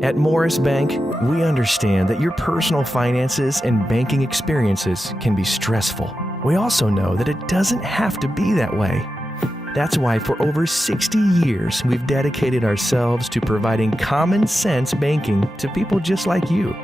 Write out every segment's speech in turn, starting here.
At Morris Bank, we understand that your personal finances and banking experiences can be stressful. We also know that it doesn't have to be that way. That's why for over 60 years, we've dedicated ourselves to providing common sense banking to people just like you.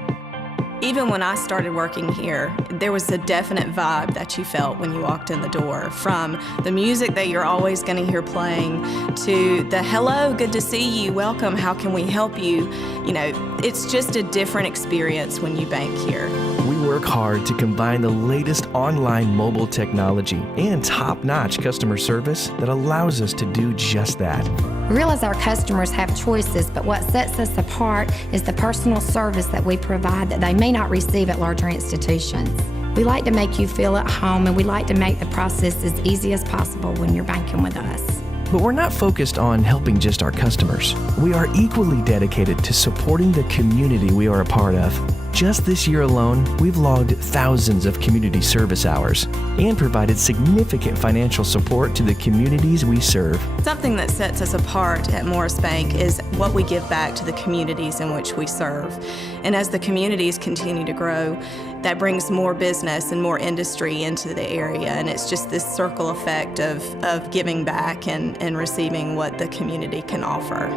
Even when I started working here, there was a definite vibe that you felt when you walked in the door, from the music that you're always going to hear playing to the hello, good to see you, welcome, how can we help you? You know, it's just a different experience when you bank here. We work hard to combine the latest online mobile technology and top-notch customer service that allows us to do just that. We realize our customers have choices, but what sets us apart is the personal service that we provide that they may not receive at larger institutions. We like to make you feel at home, and we like to make the process as easy as possible when you're banking with us. But we're not focused on helping just our customers. We are equally dedicated to supporting the community we are a part of. Just this year alone, we've logged thousands of community service hours and provided significant financial support to the communities we serve. Something that sets us apart at Morris Bank is what we give back to the communities in which we serve. And as the communities continue to grow, that brings more business and more industry into the area, and it's just this circle effect of giving back and receiving what the community can offer.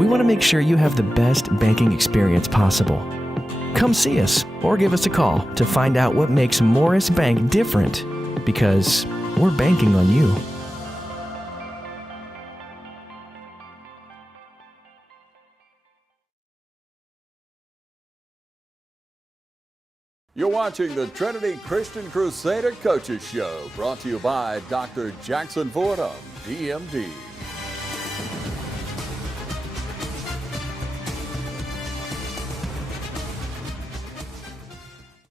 We want to make sure you have the best banking experience possible. Come see us or give us a call to find out what makes Morris Bank different, because we're banking on you. You're watching the Trinity Christian Crusader Coaches Show, brought to you by Dr. Jackson Fordham, DMD.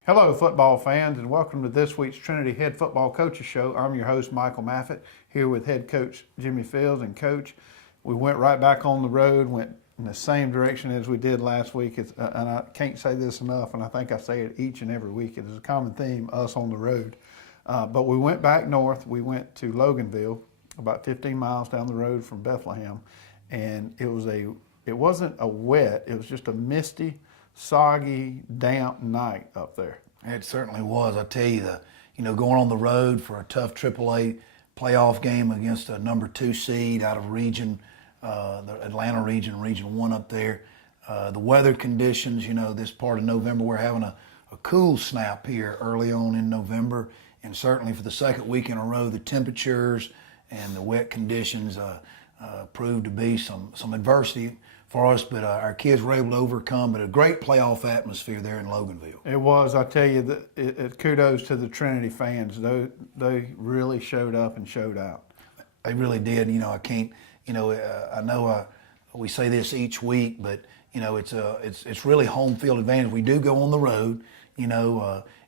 Hello, football fans, and welcome to this week's Trinity Head Football Coaches Show. I'm your host, Michael Maffett, here with head coach Jimmy Fields. And coach, we went right back on the road, went in the same direction as we did last week. And I can't say this enough, and I think I say it each and every week. It is a common theme, us on the road. But we went back north. We went to Loganville, about 15 miles down the road from Bethlehem, and it wasn't a wet, it was just a misty, soggy, damp night up there. It certainly was. I tell you, going on the road for a tough AAA playoff game against a number 2 seed out of region, the Atlanta region, Region 1 up there. The weather conditions, this part of November, we're having a cool snap here early on in November, and certainly for the second week in a row, the temperatures and the wet conditions proved to be some adversity for us, but our kids were able to overcome. But a great playoff atmosphere there in Loganville. It was. I tell you, kudos to the Trinity fans. They really showed up and showed out. They really did. I can't. I know we say this each week, but it's really home field advantage. We do go on the road.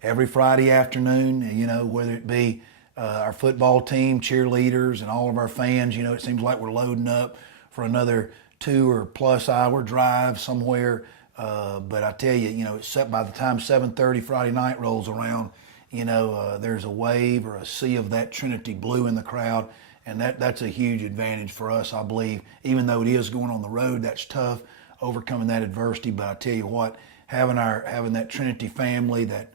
Every Friday afternoon. Whether it be our football team, cheerleaders, and all of our fans. It seems like we're loading up for another 2 or plus hour drive somewhere, but I tell you, it's set by the time 7:30 Friday night rolls around, there's a wave or a sea of that Trinity blue in the crowd, and that's a huge advantage for us, I believe. Even though it is going on the road, that's tough, overcoming that adversity. But I tell you what, having that Trinity family that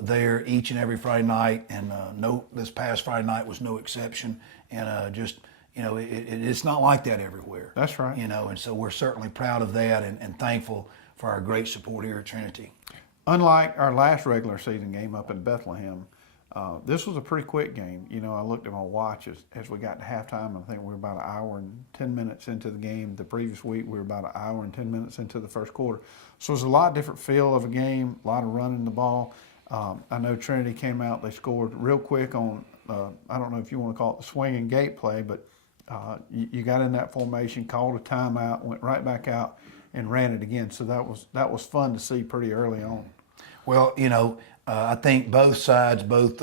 there each and every Friday night, and this past Friday night was no exception, and it's not like that everywhere. That's right. And so we're certainly proud of that and thankful for our great support here at Trinity. Unlike our last regular season game up in Bethlehem, this was a pretty quick game. I looked at my watch as we got to halftime. I think we were about an hour and 10 minutes into the game. The previous week, we were about an hour and 10 minutes into the first quarter. So it was a lot different feel of a game, a lot of running the ball. I know Trinity came out, they scored real quick on, I don't know if you want to call it the swing and gate play, but you got in that formation, called a timeout, went right back out and ran it again. So that was fun to see pretty early on. Well, I think both sides, both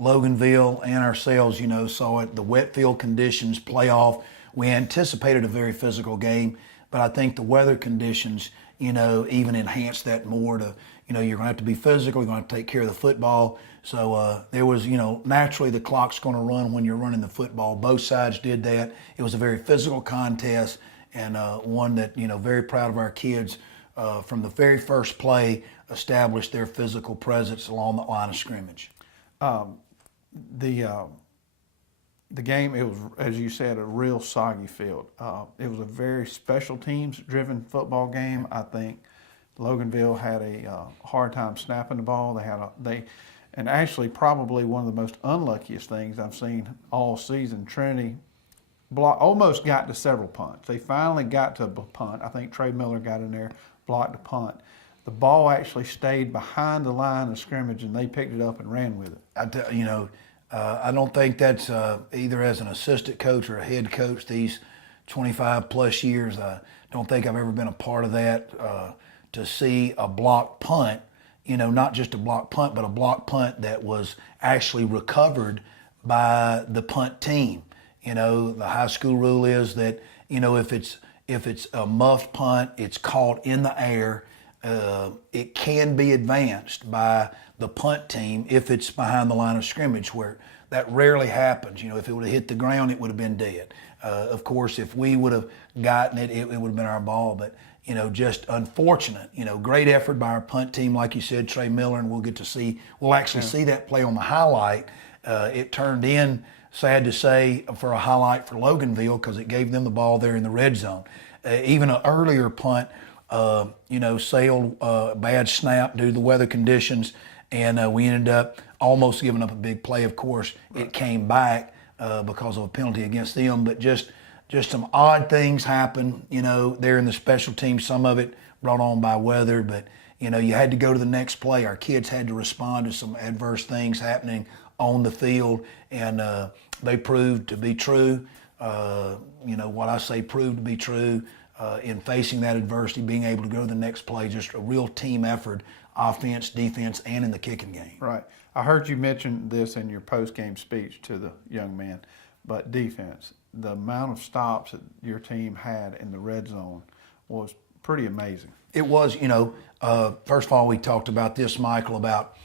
Loganville and ourselves, saw it. The wet field conditions, playoff. We anticipated a very physical game, but I think the weather conditions, even enhanced that more to, you're going to have to be physical, you're going to have to take care of the football. So there was, naturally the clock's going to run when you're running the football. Both sides did that. It was a very physical contest, and one that, very proud of our kids from the very first play established their physical presence along the line of scrimmage. The game, it was, as you said, a real soggy field. It was a very special teams driven football game. I think Loganville had a hard time snapping the ball. And actually probably one of the most unluckiest things I've seen all season. Trinity almost got to several punts. They finally got to a punt. I think Trey Miller got in there, blocked the punt. The ball actually stayed behind the line of scrimmage, and they picked it up and ran with it. I don't think that's either as an assistant coach or a head coach these 25 plus years. I don't think I've ever been a part of that to see a blocked punt, not just a blocked punt, but a blocked punt that was actually recovered by the punt team. The high school rule is that, if it's a muffed punt, it's caught in the air. It can be advanced by the punt team if it's behind the line of scrimmage, where that rarely happens. If it would have hit the ground, it would have been dead. Of course, if we would have gotten it, it would have been our ball. But, just unfortunate. Great effort by our punt team, like you said, Trey Miller, and we'll actually see that play on the highlight. It turned in, sad to say, for a highlight for Loganville because it gave them the ball there in the red zone. Even an earlier punt, sailed bad snap due to the weather conditions, and we ended up almost giving up a big play. Of course, it came back because of a penalty against them, but just some odd things happen, there in the special teams. Some of it brought on by weather, but, you had to go to the next play. Our kids had to respond to some adverse things happening on the field, and they proved to be true. What I say proved to be true in facing that adversity, being able to go to the next play, just a real team effort, offense, defense, and in the kicking game. Right. I heard you mention this in your post-game speech to the young man, but defense, the amount of stops that your team had in the red zone was pretty amazing. It was, first of all, we talked about this, Michael, about,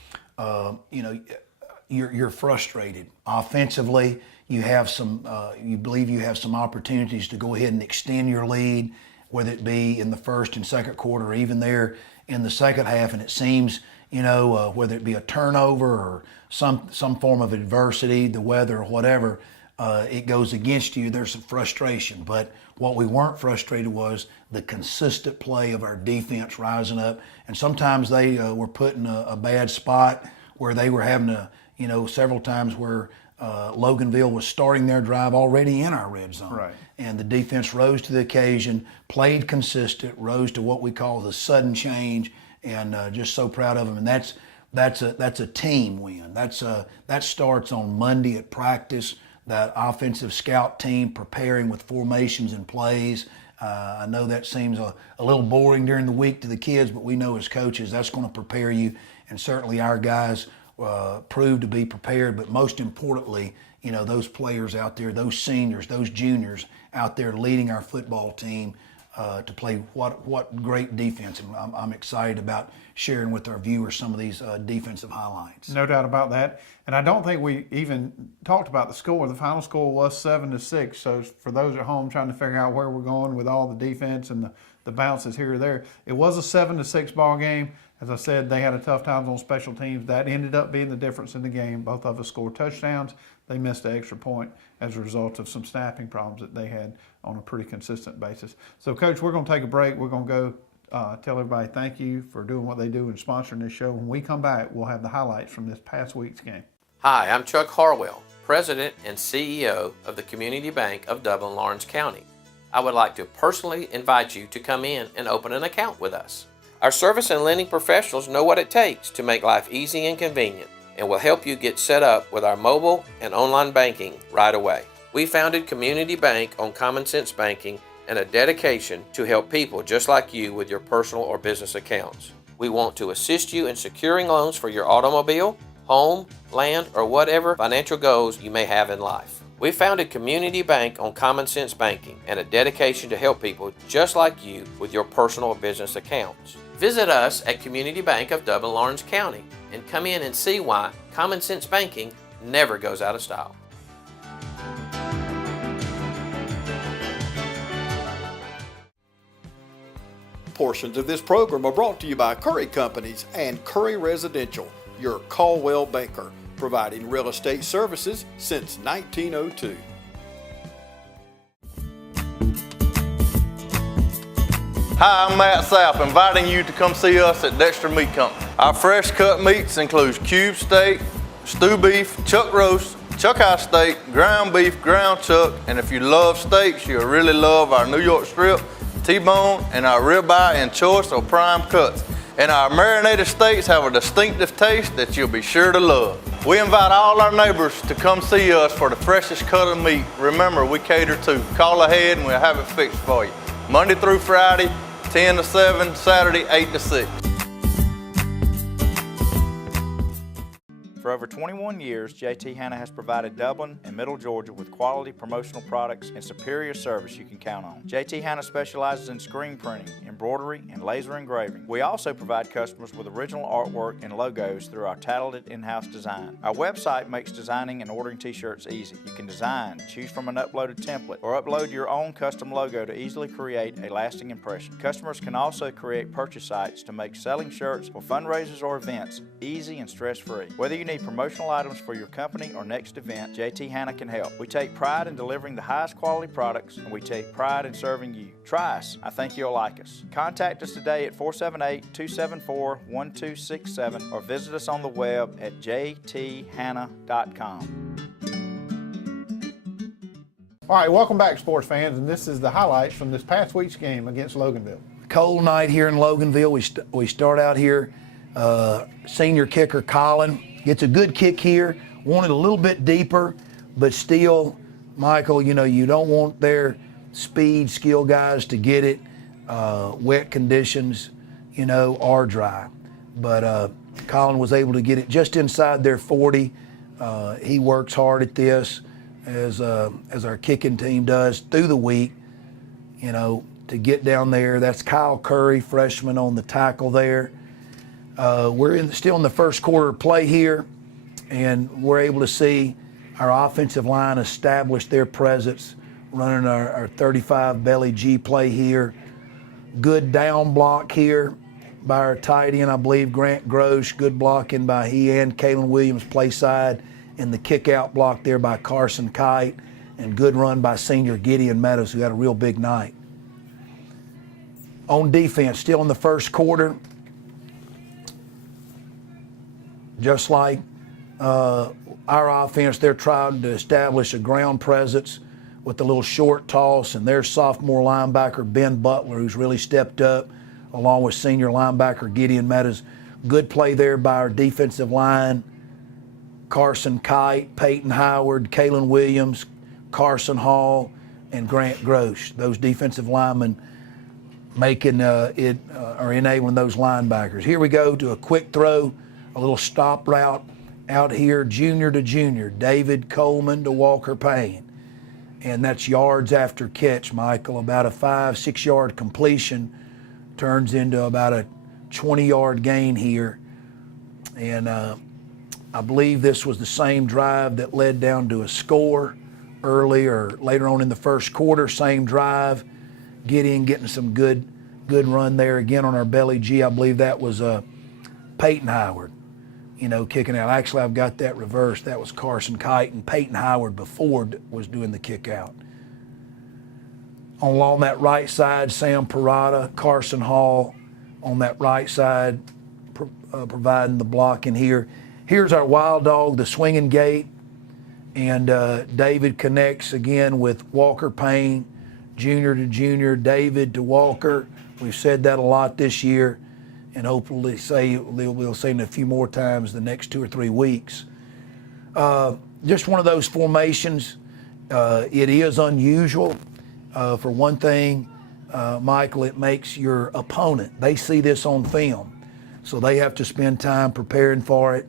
you're frustrated. Offensively, you believe you have some opportunities to go ahead and extend your lead, whether it be in the first and second quarter or even there in the second half, and it seems, whether it be a turnover or some form of adversity, the weather or whatever, it goes against you. There's some frustration. But what we weren't frustrated was the consistent play of our defense rising up. And sometimes they were put in a bad spot where they were having to, several times where Loganville was starting their drive already in our red zone. Right. And the defense rose to the occasion, played consistent, rose to what we call the sudden change, and just so proud of them. And that's a team win. That starts on Monday at practice. That offensive scout team preparing with formations and plays. I know that seems a little boring during the week to the kids, but we know as coaches that's going to prepare you, and certainly our guys proved to be prepared. But most importantly, those players out there, those seniors, those juniors out there leading our football team to play what great defense. And I'm excited about sharing with our viewers some of these defensive highlights. No doubt about that. And I don't think we even talked about the score. The final score was 7-6. So for those at home trying to figure out where we're going with all the defense and the bounces here or there, it was a 7-6 ball game. As I said, they had a tough time on special teams. That ended up being the difference in the game. Both of us scored touchdowns. They missed an extra point as a result of some snapping problems that they had on a pretty consistent basis. So, Coach, we're going to take a break. We're going to go tell everybody thank you for doing what they do and sponsoring this show. When we come back, we'll have the highlights from this past week's game. Hi, I'm Chuck Harwell, President and CEO of the Community Bank of Dublin-Lawrence County. I would like to personally invite you to come in and open an account with us. Our service and lending professionals know what it takes to make life easy and convenient, and will help you get set up with our mobile and online banking right away. We founded Community Bank on common sense banking and a dedication to help people just like you with your personal or business accounts. We want to assist you in securing loans for your automobile, home, land, or whatever financial goals you may have in life. We founded Community Bank on common sense banking and a dedication to help people just like you with your personal or business accounts. Visit us at Community Bank of Dublin-Lawrence County and come in and see why common sense banking never goes out of style. Portions of this program are brought to you by Curry Companies and Curry Residential, your Caldwell banker, providing real estate services since 1902. Hi, I'm Matt Sapp, inviting you to come see us at Dexter Meat Company. Our fresh cut meats includes cube steak, stew beef, chuck roast, chuck eye steak, ground beef, ground chuck, and if you love steaks, you'll really love our New York strip, T-bone, and our ribeye and choice or prime cuts. And our marinated steaks have a distinctive taste that you'll be sure to love. We invite all our neighbors to come see us for the freshest cut of meat. Remember, we cater to. Call ahead and we'll have it fixed for you. Monday through Friday, 10 to 7, Saturday, 8 to 6. For over 21 years, JT Hanna has provided Dublin and Middle Georgia with quality promotional products and superior service you can count on. JT Hanna specializes in screen printing, embroidery, and laser engraving. We also provide customers with original artwork and logos through our talented in-house design. Our website makes designing and ordering t-shirts easy. You can design, choose from an uploaded template, or upload your own custom logo to easily create a lasting impression. Customers can also create purchase sites to make selling shirts for fundraisers or events easy and stress-free. Whether you need promotional items for your company or next event, JT Hanna can help. We take pride in delivering the highest quality products, and we take pride in serving you. Try us. I think you'll like us. Contact us today at 478-274-1267 or visit us on the web at jthanna.com. All right, welcome back, sports fans, and this is the highlights from this past week's game against Loganville. Cold night here in Loganville. We start out here, senior kicker Colin gets a good kick here, wanted a little bit deeper, but still, Michael, you don't want their speed, skill guys to get it. Wet conditions, are dry. But Colin was able to get it just inside their 40. He works hard at this, as our kicking team does through the week, to get down there. That's Kyle Curry, freshman, on the tackle there. We're still in the first quarter of play here, and we're able to see our offensive line establish their presence, running our 35 belly G play here. Good down block here by our tight end, I believe, Grant Grosh. Good blocking by he and Kalen Williams play side, and the kick out block there by Carson Kite, and good run by senior Gideon Meadows, who had a real big night. On defense, still in the first quarter, just like our offense, they're trying to establish a ground presence with a little short toss, and their sophomore linebacker, Ben Butler, who's really stepped up, along with senior linebacker Gideon Meadows. Good play there by our defensive line, Carson Kite, Peyton Howard, Kalen Williams, Carson Hall, and Grant Grosh. Those defensive linemen making are enabling those linebackers. Here we go to a quick throw, a little stop route out here, junior to junior, David Coleman to Walker Payne. And that's yards after catch, Michael. About a 5-6 yard completion turns into about a 20-yard gain here. And I believe this was the same drive that led down to a score early or later on in the first quarter. Same drive, getting some good run there again on our belly G. I believe that was Peyton Howard, kicking out. Actually, I've got that reversed. That was Carson Kite, and Peyton Howard before was doing the kick out. Along that right side, Sam Parada, Carson Hall on that right side, providing the blocking here. Here's our wild dog, the swinging gate, and David connects again with Walker Payne, junior to junior, David to Walker. We've said that a lot this year, and hopefully we'll say it a few more times the next 2 or 3 weeks. Just one of those formations. It is unusual. For one thing, Michael, it makes your opponent, they see this on film, so they have to spend time preparing for it.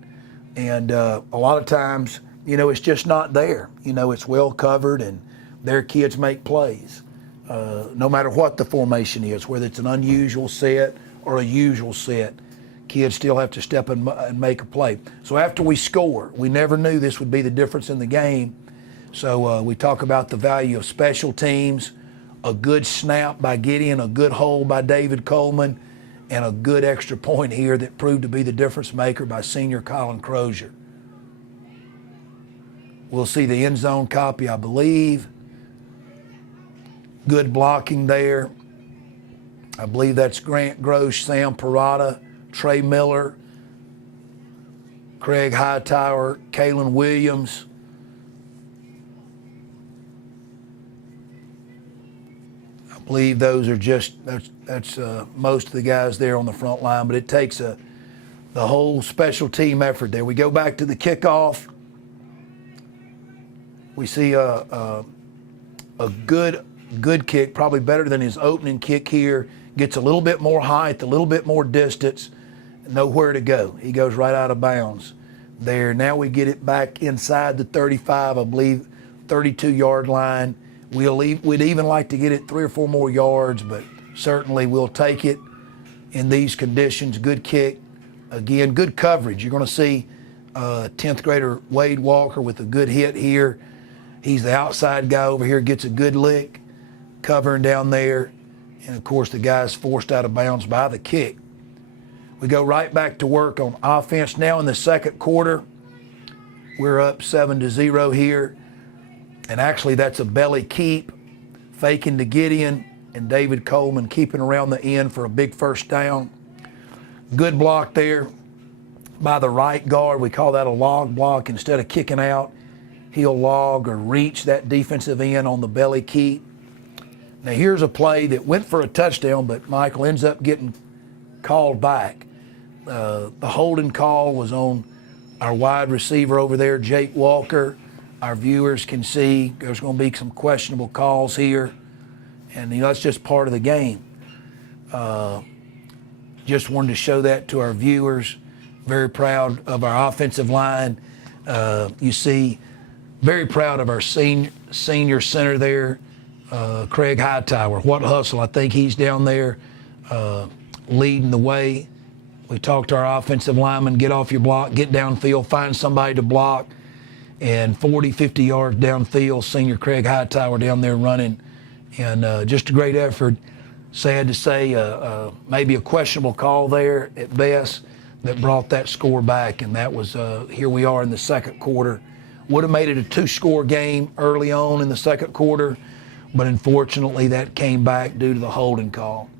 And a lot of times, it's just not there. It's well covered, and their kids make plays. No matter what the formation is, whether it's an unusual set or a usual set, kids still have to step and make a play. So after we score, we never knew this would be the difference in the game. So we talk about the value of special teams, a good snap by Gideon, a good hold by David Coleman, and a good extra point here that proved to be the difference maker by senior Colin Crozier. We'll see the end zone copy, I believe. Good blocking there. I believe that's Grant Grosh, Sam Parada, Trey Miller, Craig Hightower, Kalen Williams. I believe those are that's most of the guys there on the front line, but it takes the whole special team effort there. We go back to the kickoff. We see a good kick, probably better than his opening kick here. Gets a little bit more height, a little bit more distance, nowhere to go. He goes right out of bounds there. Now we get it back inside the 35, I believe, 32-yard line. We'd even like to get it 3 or 4 more yards, but certainly we'll take it in these conditions. Good kick. Again, good coverage. You're going to see 10th grader Wade Walker with a good hit here. He's the outside guy over here, gets a good lick, covering down there. And, of course, the guy's forced out of bounds by the kick. We go right back to work on offense now in the second quarter. We're up 7-0 here. And actually, that's a belly keep, faking to Gideon, and David Coleman keeping around the end for a big first down. Good block there by the right guard. We call that a log block. Instead of kicking out, he'll log or reach that defensive end on the belly keep. Now here's a play that went for a touchdown, but Michael ends up getting called back. The holding call was on our wide receiver over there, Jake Walker. Our viewers can see there's going to be some questionable calls here, and that's just part of the game. Just wanted to show that to our viewers. Very proud of our offensive line. You see, very proud of our senior center there, Craig Hightower. What hustle. I think he's down there leading the way. We talked to our offensive linemen, get off your block, get downfield, find somebody to block. And 40, 50 yards downfield, senior Craig Hightower down there running. And just a great effort. Sad to say, maybe a questionable call there at best that brought that score back. And that was, here we are in the second quarter. Would have made it a 2-score game early on in the second quarter, but unfortunately that came back due to the holding call.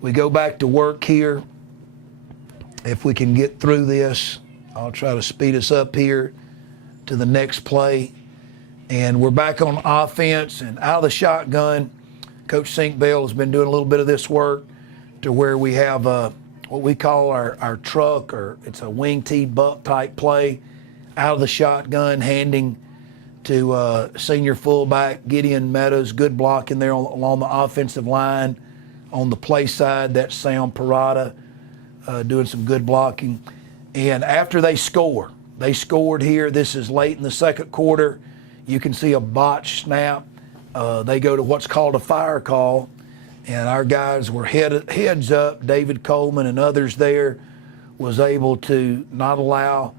We go back to work here. If we can get through this, I'll try to speed us up here to the next play. And we're back on offense and out of the shotgun. Coach Sinkbell has been doing a little bit of this work to where we have what we call our truck, or it's a wing tee buck type play, out of the shotgun, handing to senior fullback Gideon Meadows. Good block in there along the offensive line. On the play side, that's Sam Parada doing some good blocking. And after they scored here. This is late in the second quarter. You can see a botched snap. They go to what's called a fire call, and our guys were heads up. David Coleman and others there was able to not allow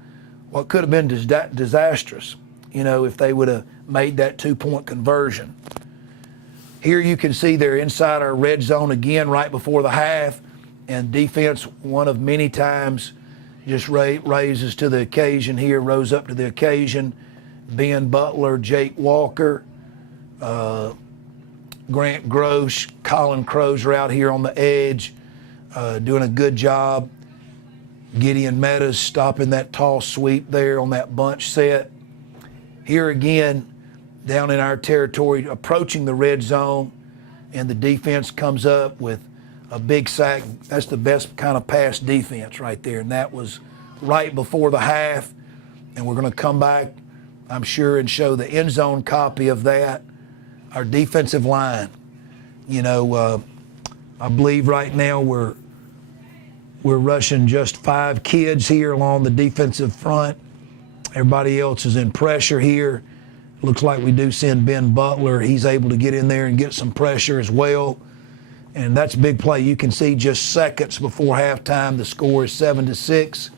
what could have been disastrous, if they would have made that 2-point conversion. Here you can see they're inside our red zone again right before the half, and defense, one of many times, just raises to the occasion here, rose up to the occasion. Ben Butler, Jake Walker, Grant Grosh, Colin Crozier out here on the edge, doing a good job. Gideon Meadows stopping that tall sweep there on that bunch set. Here again, down in our territory, approaching the red zone, and the defense comes up with a big sack. That's the best kind of pass defense right there, and that was right before the half. And we're going to come back, I'm sure, and show the end zone copy of that. Our defensive line, I believe right now we're rushing just 5 kids here along the defensive front. Everybody else is in pressure here. Looks like we do send Ben Butler. He's able to get in there and get some pressure as well. And that's a big play. You can see just seconds before halftime, the score is 7-6.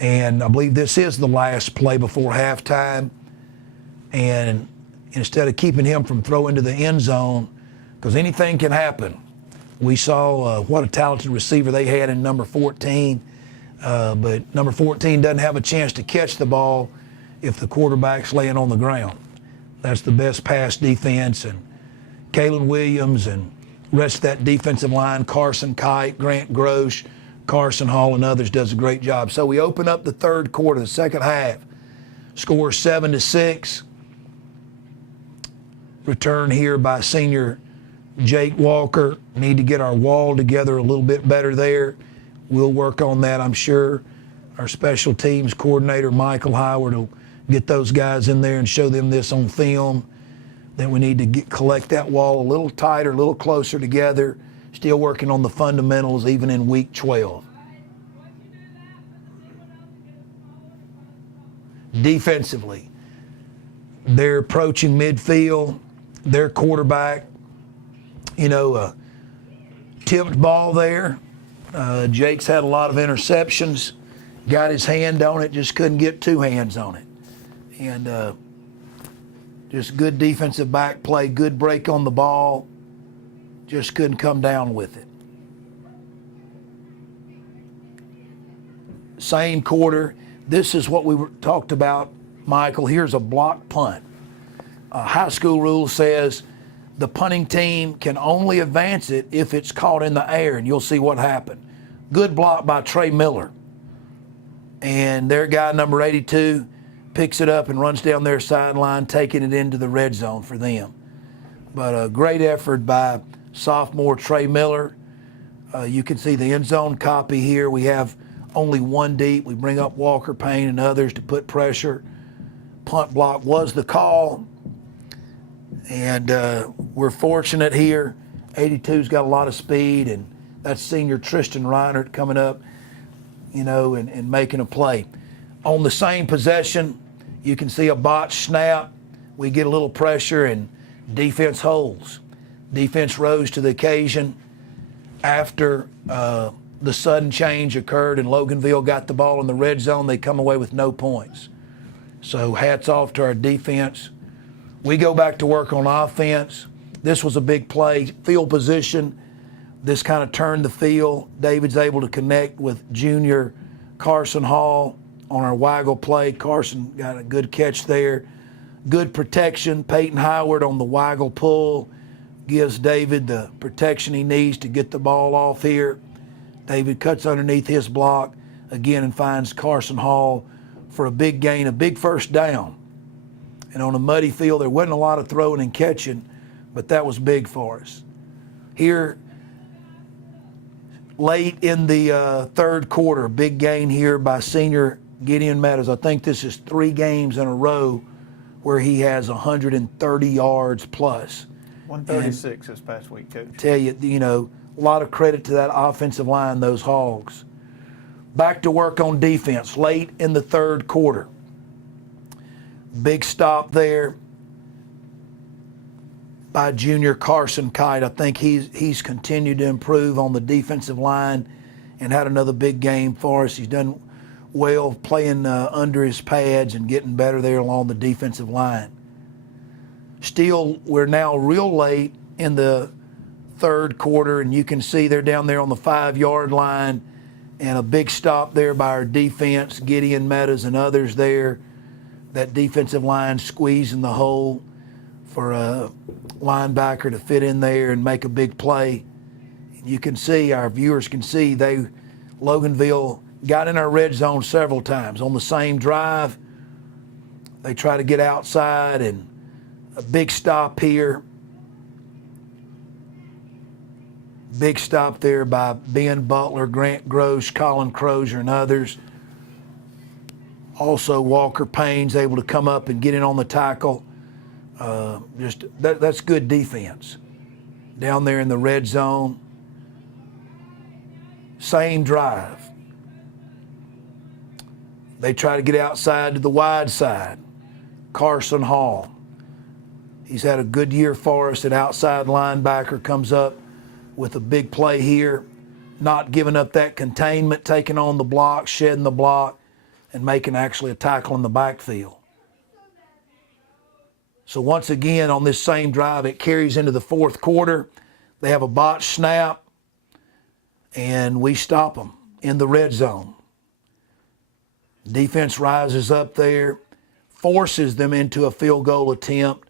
And I believe this is the last play before halftime. And instead of keeping him from throwing to the end zone, because anything can happen. We saw what a talented receiver they had in number 14, but number 14 doesn't have a chance to catch the ball if the quarterback's laying on the ground. That's the best pass defense, and Kalen Williams and rest of that defensive line, Carson Kite, Grant Grosh, Carson Hall, and others does a great job. So we open up the third quarter, the second half, score 7-6. Return here by senior Jake Walker. Need to get our wall together a little bit better there. We'll work on that, I'm sure. Our special teams coordinator, Michael Howard, will get those guys in there and show them this on film. Then we need to collect that wall a little tighter, a little closer together. Still working on the fundamentals even in week 12. Defensively, they're approaching midfield. Their quarterback, tipped ball there. Jake's had a lot of interceptions. Got his hand on it, just couldn't get two hands on it. And just good defensive back play, good break on the ball. Just couldn't come down with it. Same quarter. This is what we talked about, Michael. Here's a block punt. High school rule says the punting team can only advance it if it's caught in the air, and you'll see what happened. Good block by Trey Miller. And their guy, number 82, picks it up and runs down their sideline, taking it into the red zone for them. But a great effort by sophomore Trey Miller. You can see the end zone copy here. We have only one deep. We bring up Walker Payne and others to put pressure. Punt block was the call. And we're fortunate here. 82's got a lot of speed, and that's senior Tristan Reinert coming up, and making a play. On the same possession, you can see a botched snap. We get a little pressure, and defense holds. Defense rose to the occasion after the sudden change occurred and Loganville got the ball in the red zone. They come away with no points. So hats off to our defense. We go back to work on offense. This was a big play. Field position. This kind of turned the field. David's able to connect with junior Carson Hall on our waggle play. Carson got a good catch there. Good protection. Peyton Howard on the waggle pull gives David the protection he needs to get the ball off here. David cuts underneath his block again and finds Carson Hall for a big gain, a big first down. And on a muddy field, there wasn't a lot of throwing and catching, but that was big for us. Here, late in the third quarter, big gain here by senior Gideon Meadows. I think this is 3 games in a row where he has 130 yards plus. 136 this past week, Coach. Tell you, a lot of credit to that offensive line, those Hogs. Back to work on defense late in the third quarter. Big stop there by junior Carson Kite. I think he's continued to improve on the defensive line and had another big game for us. He's done well playing under his pads and getting better there along the defensive line. Still, we're now real late in the third quarter, and you can see they're down there on the 5-yard line, and a big stop there by our defense, Gideon Meadows and others there. That defensive line squeezing the hole for a linebacker to fit in there and make a big play. You can see, our viewers can see, Loganville got in our red zone several times. On the same drive, they try to get outside, and a big stop here. Big stop there by Ben Butler, Grant Grosh, Colin Crozier, and others. Also, Walker Payne's able to come up and get in on the tackle. That's good defense. Down there in the red zone. Same drive. They try to get outside to the wide side. Carson Hall. He's had a good year for us. An outside linebacker comes up with a big play here. Not giving up that containment, taking on the block, shedding the block, and making actually a tackle in the backfield. So once again, on this same drive, it carries into the fourth quarter. They have a botched snap, and we stop them in the red zone. Defense rises up there, forces them into a field goal attempt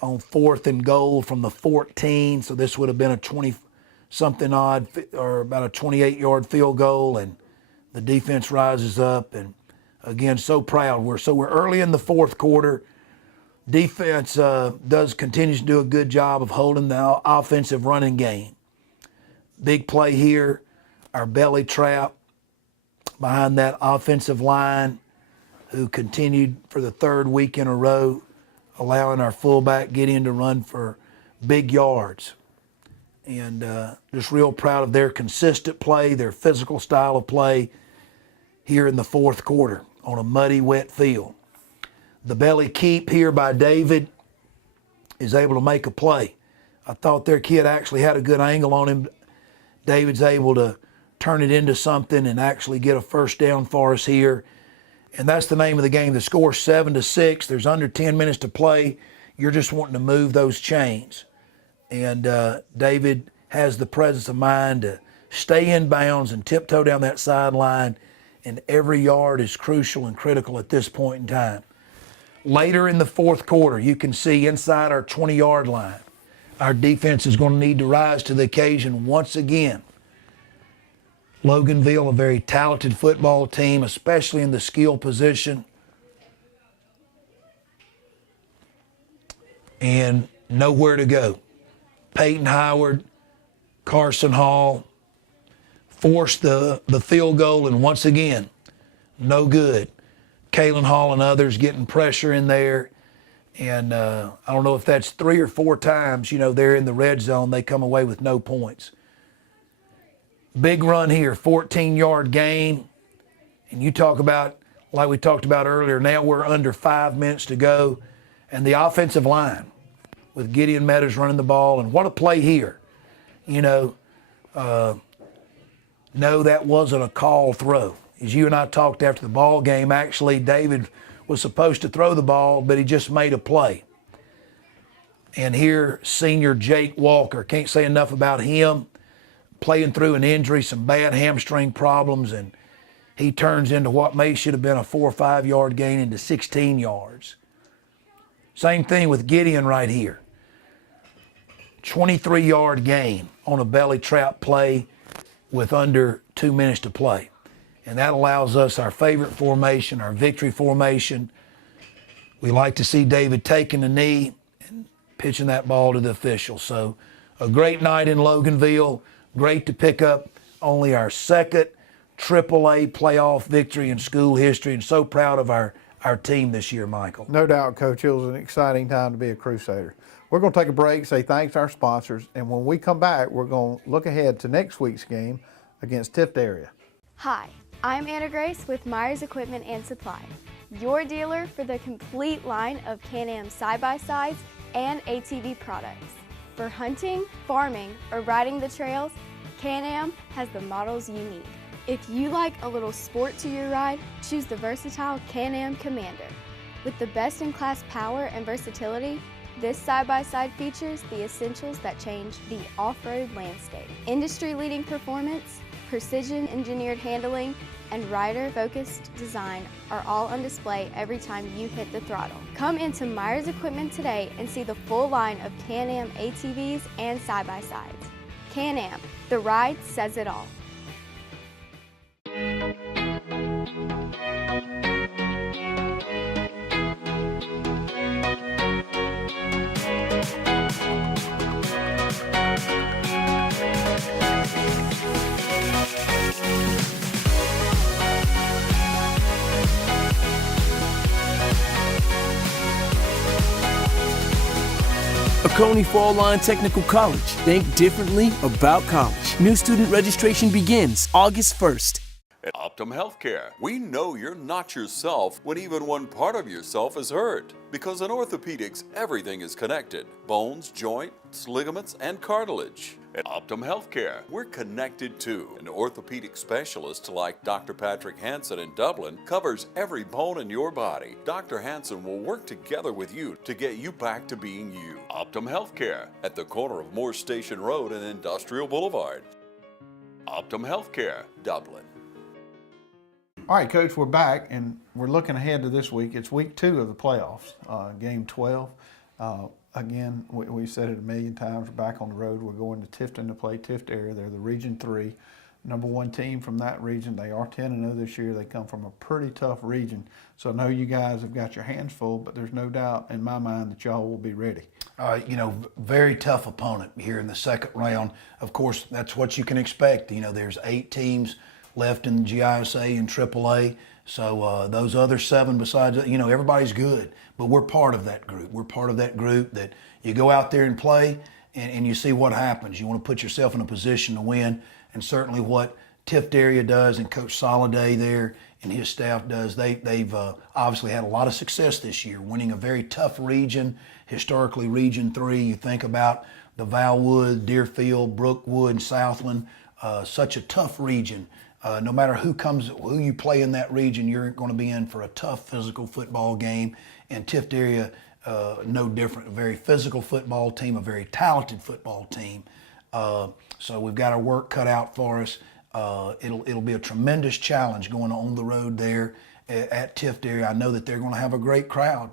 on 4th and goal from the 14. So this would have been a 20-something odd, or about a 28-yard field goal, and the defense rises up. And again, so proud. We're early in the fourth quarter. Defense continues to do a good job of holding the offensive running game. Big play here, our belly trap behind that offensive line, who continued for the third week in a row, allowing our fullback Gideon to run for big yards. And just real proud of their consistent play, their physical style of play here in the fourth quarter on a muddy, wet field. The belly keep here by David is able to make a play. I thought their kid actually had a good angle on him. David's able to turn it into something and actually get a first down for us here. And that's the name of the game. The score's 7-6. There's under 10 minutes to play. You're just wanting to move those chains. And David has the presence of mind to stay in bounds and tiptoe down that sideline. And every yard is crucial and critical at this point in time. Later in the fourth quarter, you can see inside our 20-yard line, our defense is going to need to rise to the occasion once again. Loganville, a very talented football team, especially in the skill position. And nowhere to go. Peyton Howard, Carson Hall forced the field goal, and once again, no good. Kalen Hall and others getting pressure in there. And I don't know if that's 3 or 4 times, they're in the red zone, they come away with no points. Big run here, 14-yard gain. And you talk about, like we talked about earlier, now we're under 5 minutes to go. And the offensive line with Gideon Meadows running the ball. And what a play here. No, that wasn't a call throw. As you and I talked after the ball game, actually David was supposed to throw the ball, but he just made a play. And here, senior Jake Walker, can't say enough about him, playing through an injury, some bad hamstring problems, and he turns into what should have been a 4 or 5 yard gain into 16 yards. Same thing with Gideon right here. 23-yard gain on a belly trap play with under 2 minutes to play. And that allows us our favorite formation, our victory formation. We like to see David taking a knee and pitching that ball to the official. So a great night in Loganville. Great to pick up only our second AAA playoff victory in school history, and so proud of our team this year, Michael. No doubt, Coach. It was an exciting time to be a Crusader. We're going to take a break, say thanks to our sponsors, and when we come back, we're going to look ahead to next week's game against Tift Area. Hi, I'm Anna Grace with Myers Equipment and Supply, your dealer for the complete line of Can-Am side-by-sides and ATV products. For hunting, farming, or riding the trails, Can-Am has the models you need. If you like a little sport to your ride, choose the versatile Can-Am Commander. With the best-in-class power and versatility, this side-by-side features the essentials that change the off-road landscape. Industry-leading performance, precision-engineered handling, and rider-focused design are all on display every time you hit the throttle. Come into Myers Equipment today and see the full line of Can-Am ATVs and side-by-sides. Can-Am, the ride says it all. Oconee Fall Line Technical College. Think differently about college. New student registration begins August 1st. At Optum Healthcare, we know you're not yourself when even one part of yourself is hurt. Because in orthopedics, everything is connected. Bones, joints, ligaments, and cartilage. At Optum Healthcare, we're connected to an orthopedic specialist like Dr. Patrick Hansen in Dublin covers every bone in your body. Dr. Hansen will work together with you to get you back to being you. Optum Healthcare at the corner of Moore Station Road and Industrial Boulevard. Optum Healthcare, Dublin. All right, Coach, we're back, and we're looking ahead to this week. It's week 2 of the playoffs, game 12. Again, we've said it a million times, we're back on the road. We're going to Tifton to play Tift area. They're the Region 3, number 1 team from that region. They are 10-0 this year. They come from a pretty tough region. So I know you guys have got your hands full, but there's no doubt in my mind that y'all will be ready. Very tough opponent here in the second round. Of course, that's what you can expect. There's 8 teams left in the GISA and AAA. So those other 7 besides, everybody's good, but we're part of that group. We're part of that group that you go out there and play and you see what happens. You want to put yourself in a position to win, and certainly what Tift area does and Coach Soliday there and his staff does, they've obviously had a lot of success this year, winning a very tough region, historically Region 3. You think about the Valwood, Deerfield, Brookwood, Southland, such a tough region. No matter who you play in that region, you're going to be in for a tough physical football game. And Tift area, no different. A very physical football team, a very talented football team. So we've got our work cut out for us. It'll be a tremendous challenge going on the road there at Tift area. I know that they're going to have a great crowd,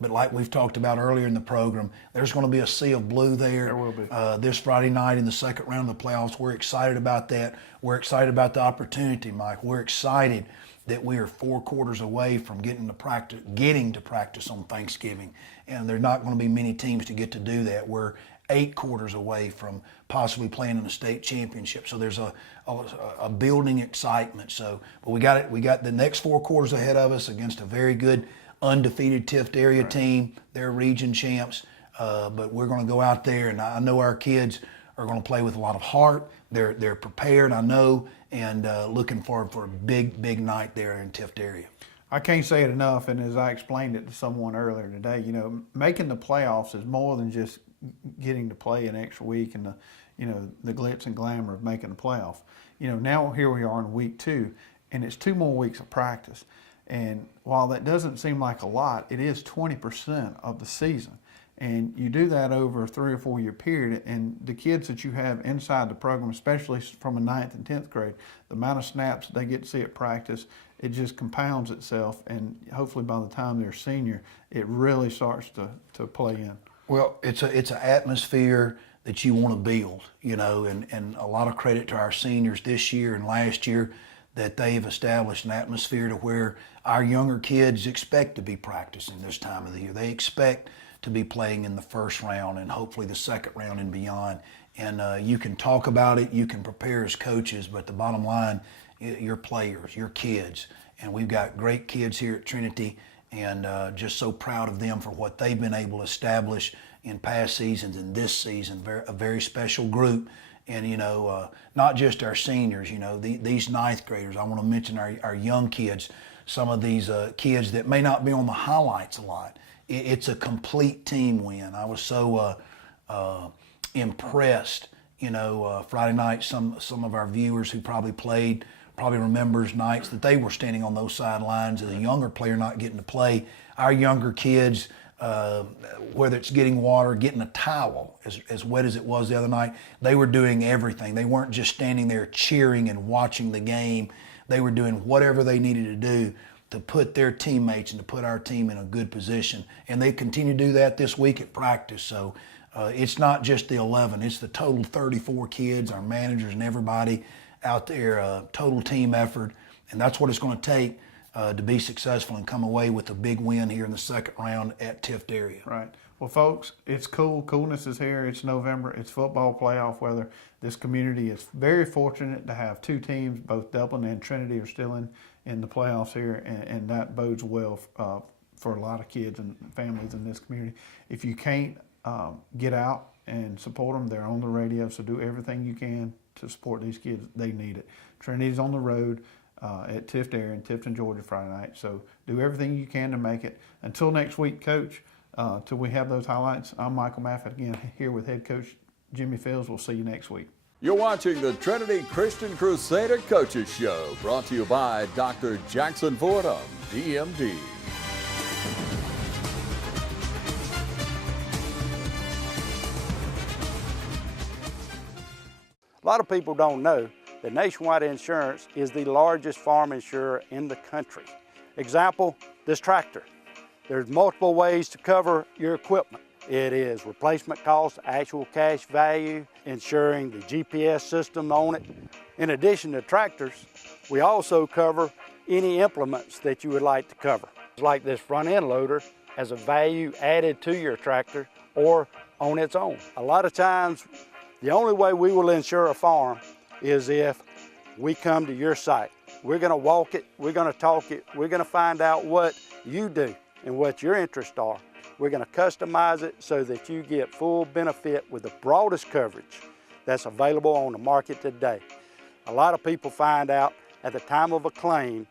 but like we've talked about earlier in the program, there's going to be a sea of blue there. There will be. This Friday night in the second round of the playoffs. We're excited about that. We're excited about the opportunity, Mike. We're excited that we are 4 quarters away from getting to practice on Thanksgiving. And there are not going to be many teams to get to do that. We're 8 quarters away from possibly playing in a state championship. So there's a building excitement. But we got the next 4 quarters ahead of us against a very good undefeated Tift area team. They're region champs. But we're going to go out there, and I know our kids are going to play with a lot of heart. They're prepared, I know, and looking forward for a big night there in Tift area. I can't say it enough, and as I explained it to someone earlier today, making the playoffs is more than just getting to play an extra week and the glitz and glamour of making the playoff. Now here we are in week 2, and it's 2 more weeks of practice. And while that doesn't seem like a lot, it is 20% of the season. And you do that over a 3 or 4 year period, and the kids that you have inside the program, especially from a 9th and 10th grade, the amount of snaps they get to see at practice, it just compounds itself, and hopefully by the time they're senior, it really starts to play in. Well, it's an atmosphere that you want to build, and a lot of credit to our seniors this year and last year that they've established an atmosphere to where our younger kids expect to be practicing this time of the year. They expect to be playing in the first round and hopefully the second round and beyond. And you can talk about it, you can prepare as coaches, but the bottom line, your players, your kids. And we've got great kids here at Trinity, and just so proud of them for what they've been able to establish in past seasons and this season. A very special group. And, not just our seniors, these 9th graders. I want to mention our young kids, some of these kids that may not be on the highlights a lot. It's a complete team win. I was so impressed, Friday night, some of our viewers who probably remembers nights that they were standing on those sidelines as a younger player not getting to play. Our younger kids, whether it's getting water, getting a towel, as wet as it was the other night, they were doing everything. They weren't just standing there cheering and watching the game. They were doing whatever they needed to do to put their teammates and to put our team in a good position. And they continue to do that this week at practice. So it's not just the 11, it's the total 34 kids, our managers and everybody out there, total team effort. And that's what it's going to take to be successful and come away with a big win here in the second round at Tift area. Right. Well, folks, it's cool. Coolness is here. It's November. It's football playoff weather. This community is very fortunate to have 2 teams, both Dublin and Trinity, are still in the playoffs here, and that bodes well for a lot of kids and families in this community. If you can't get out and support them, they're on the radio, so do everything you can to support these kids. They need it. Trinity's on the road at Tift area in Tifton, Georgia, Friday night, so do everything you can to make it. Until next week, Coach, till we have those highlights, I'm Michael Maffett again, here with head coach Jimmy Fields. We'll see you next week. You're watching the Trinity Christian Crusader Coaches Show, brought to you by Dr. Jackson Fordham, DMD. A lot of people don't know that Nationwide Insurance is the largest farm insurer in the country. Example, this tractor. There's multiple ways to cover your equipment. It is replacement cost, actual cash value, insuring the GPS system on it. In addition to tractors, we also cover any implements that you would like to cover. Like this front end loader has a value added to your tractor or on its own. A lot of times, the only way we will insure a farm is if we come to your site. We're gonna walk it, we're gonna talk it, we're gonna find out what you do and what your interests are. We're gonna customize it so that you get full benefit with the broadest coverage that's available on the market today. A lot of people find out at the time of a claim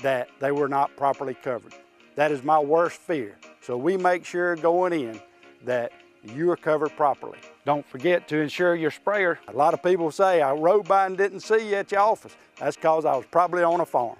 that they were not properly covered. That is my worst fear. So we make sure going in that you are covered properly. Don't forget to insure your sprayer. A lot of people say, I rode by and didn't see you at your office. That's because I was probably on a farm.